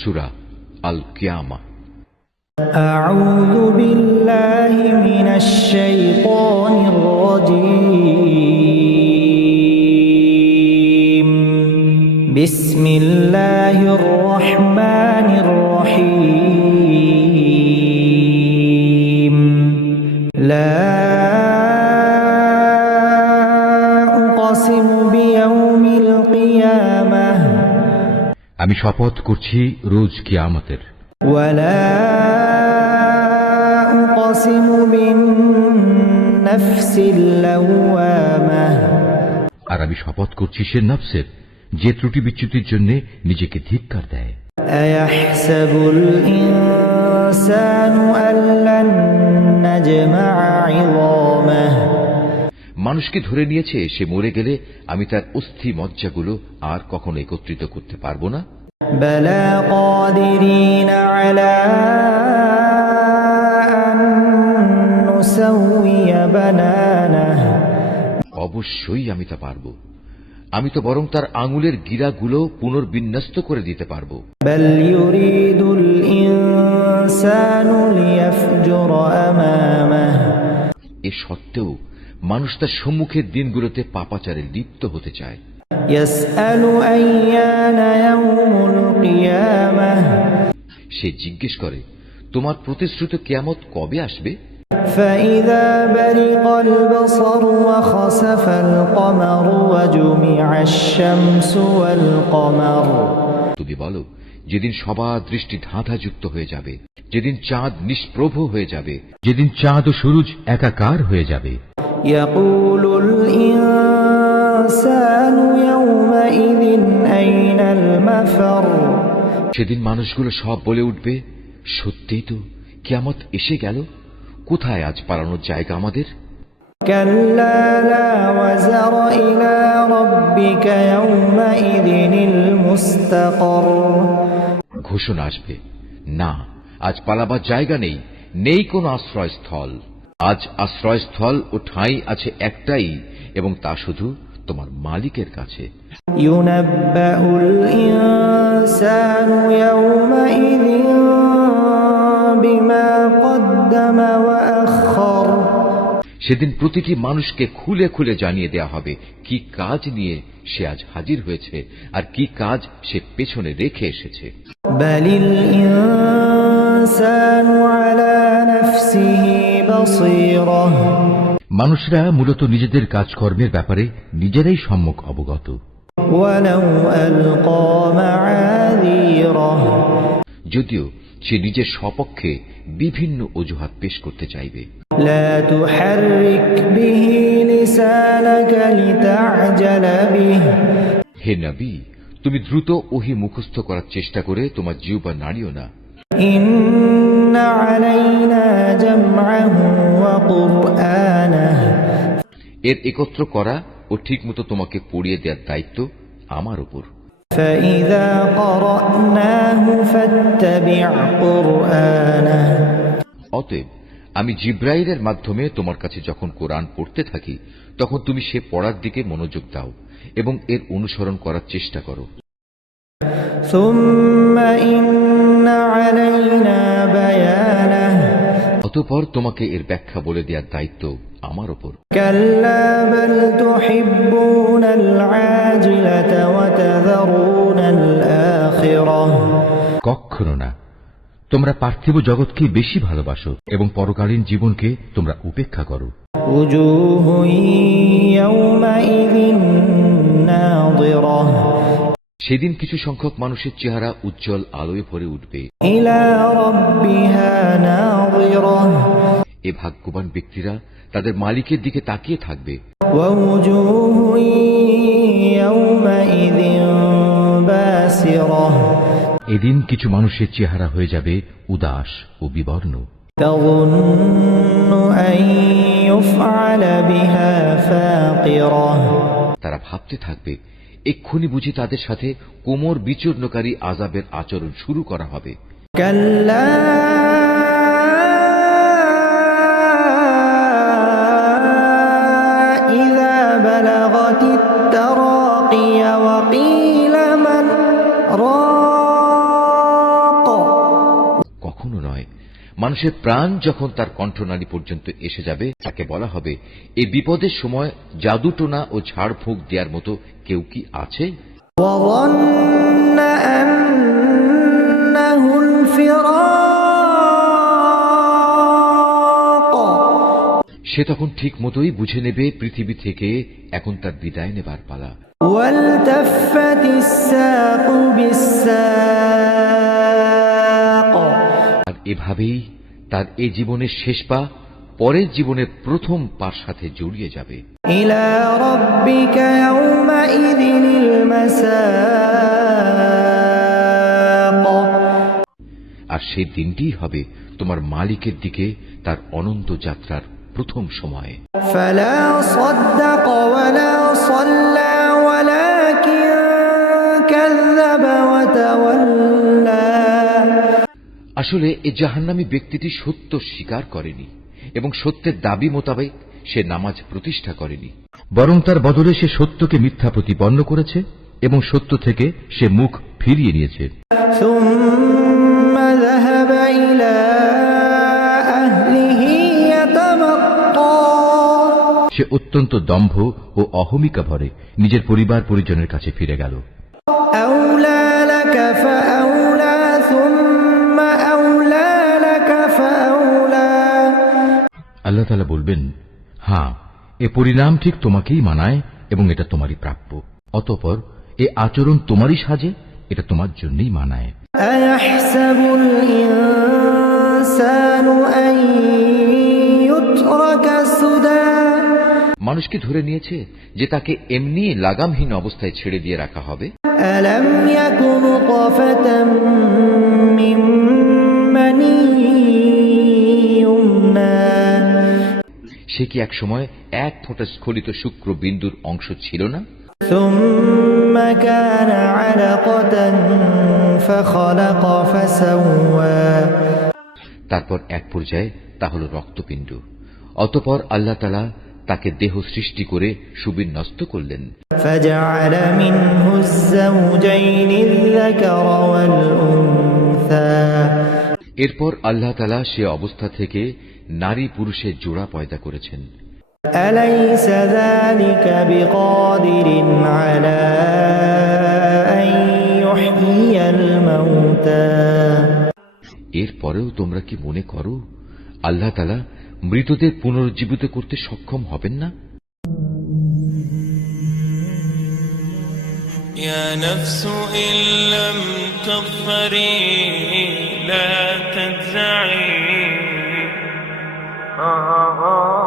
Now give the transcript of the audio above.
সুরা আল কিয়ামা أعوذ بالله من الشيطان الرجيم بسم الله الرحمن الرحيم আমি শপথ করছি রোজ কিয়ামতের ولا أقسم بالنفس اللوامة আর আমি শপথ করছি সে নফসের যে ত্রুটি বিচ্যুতির জন্য নিজেকে ধিক্কার দেয় أيحسب الإنسان أن لن نجمع عظامه মানুষকে ধরে নিয়েছে সে মরে গেলে আমি তার অস্থি মজ্জাগুলো আর কখনো একত্রিত করতে পারবো না بلى قادرين على أن نسوي بنانه অবশ্যই আমি তা পারবো আমি তো বরং তার আঙুলের গিরাগুলো পুনর্বিন্যস্ত করে দিতে পারবো بل يريد الإنسان ليفجر أمامه এ সত্ত্বেও মানুষ তার সম্মুখের দিনগুলোতে পাপাচারে লিপ্ত হতে চায় يسأل أيان يوم القيامة সে জিজ্ঞেস করে তোমার প্রতিশ্রুত কেয়ামত কবে আসবে فإذا برق البصر وخسف القمر وجمع الشمس والقمر তুমি বলো যেদিন সবার দৃষ্টি ধাঁধাযুক্ত হয়ে যাবে যেদিন চাঁদ নিষ্প্রভ হয়ে যাবে যেদিন চাঁদ ও সূরজ একাকার হয়ে যাবে يقول الإنسان يومئذ أين المفر সেদিন মানুষগুলো সব বলে উঠবে সত্যিই তো কিয়ামত এসে গেল কোথায় আজ পালানোর জায়গা আমাদের ঘোষণা আসবে না আজ পালাবার জায়গা নেই নেই কোন আশ্রয়স্থল আজ আশ্রয়স্থল ও ঠাঁই আছে একটাই এবং তা শুধু তোমার মালিকের কাছে সেদিন প্রতিটি মানুষকে খুলে খুলে জানিয়ে দেয়া হবে কি কাজ নিয়ে সে আজ হাজির হয়েছে আর কি কাজ সে পেছনে রেখে এসেছে ইনসানু আলা নফসিহি বাসীরা মানুষরা মূলত নিজেদের কাজকর্মের ব্যাপারে নিজেরাই সম্মুখ অবগত যদিও সে নিজের সপক্ষে বিভিন্ন অজুহাত পেশ করতে চাইবে হে নবি তুমি দ্রুত ওহি মুখস্থ করার চেষ্টা করে তোমার জিউ বা নাড়িও না এর একত্র করা ও ঠিকমতো তোমাকে পড়িয়ে দেওয়ার দায়িত্ব আমার উপর فإذا قرأناه فاتبع قرآنه অতএব আমি জিব্রাইলের মাধ্যমে তোমার কাছে যখন কোরআন পড়তে থাকি তখন তুমি সে পড়ার দিকে মনোযোগ দাও এবং এর অনুসরণ করার চেষ্টা করো ثم إن علينا بيانه অতপর তোমাকে এর ব্যাখ্যা বলে দেওয়ার দায়িত্ব আমার ওপর কখনো না তোমরা পার্থিব জগৎকে বেশি ভালোবাসো এবং পরকালীন জীবনকে তোমরা উপেক্ষা করো উজু সেদিন কিছু সংখ্যক মানুষের চেহারা উজ্জ্বল আলোয় ভরে উঠবে এ ভাগ্যবান ব্যক্তিরা তাদের মালিকের দিকে তাকিয়ে থাকবে এদিন কিছু মানুষের চেহারা হয়ে যাবে উদাস ও বিবর্ণ তারা ভাবতে থাকবে এক্ষুনি বুঝি তাদের সাথে কোমর বিচূর্ণকারী আজাবের আচরণ শুরু করা হবে কখনো নয় মানুষের প্রাণ যখন তার কণ্ঠনালী পর্যন্ত এসে যাবে তাকে বলা হবে এই বিপদের সময় জাদুটোনা ও ঝাড়ফুঁক দেওয়ার মতো কেউ কি আছে সে তখন ঠিক মতোই বুঝে নেবে পৃথিবী থেকে এখন তার বিদায় নেবার পালা আর এভাবেই তার এ জীবনের শেষ পা পরের জীবনের প্রথম পার সাথে জড়িয়ে যাবে আর সেই দিনটি হবে তোমার মালিকের দিকে তার অনন্ত যাত্রার প্রথম সময়ে আসলে এ জাহান্নামী ব্যক্তিটি সত্য স্বীকার করেনি এবং সত্যের দাবি মোতাবেক সে নামাজ প্রতিষ্ঠা করেনি বরং তার বদলে সে সত্যকে মিথ্যা প্রতিপন্ন করেছে এবং সত্য থেকে সে মুখ ফিরিয়ে নিয়েছে সে অত্যন্ত দম্ভ ও অহমিকা ভরে নিজের পরিবার পরিজনের কাছে ফিরে গেল আল্লাহ তালা বলবেন হ্যাঁ এ পরিণাম ঠিক তোমাকেই মানায় এবং এটা তোমারই প্রাপ্য অতঃপর এ আচরণ তোমারই সাজে এটা তোমার জন্যই মানায় أيحسب الإنسان أن يترك سدى মানুষকে ধরে নিয়েছে যে তাকে এমনি লাগামহীন অবস্থায় ছেড়ে দিয়ে রাখা হবে ألم يك نطفة من مني সে কি এক সময় এক ফোঁটা স্খলিত শুক্র বিন্দুর অংশ ছিল না ثم كان علقة فخلق فسوى তারপর এক পর্যায়ে তা হল রক্তপিণ্ড অতপর আল্লাহ তালা তাকে দেহ সৃষ্টি করে সুবিন্যস্ত করলেন فجعل منه الزوجين الذكر والأنثى এরপর আল্লাহ তালা সে অবস্থা থেকে নারী পুরুষের জোড়া পয়দা করেছেন أليس ذلك بقادر على أن يحيي الموتى এরপরেও তোমরা কি মনে করো আল্লাহ তালা মৃতদের পুনরুজ্জীবিত করতে সক্ষম হবেন না يا نفس إن لم تظفري لا آه, آه.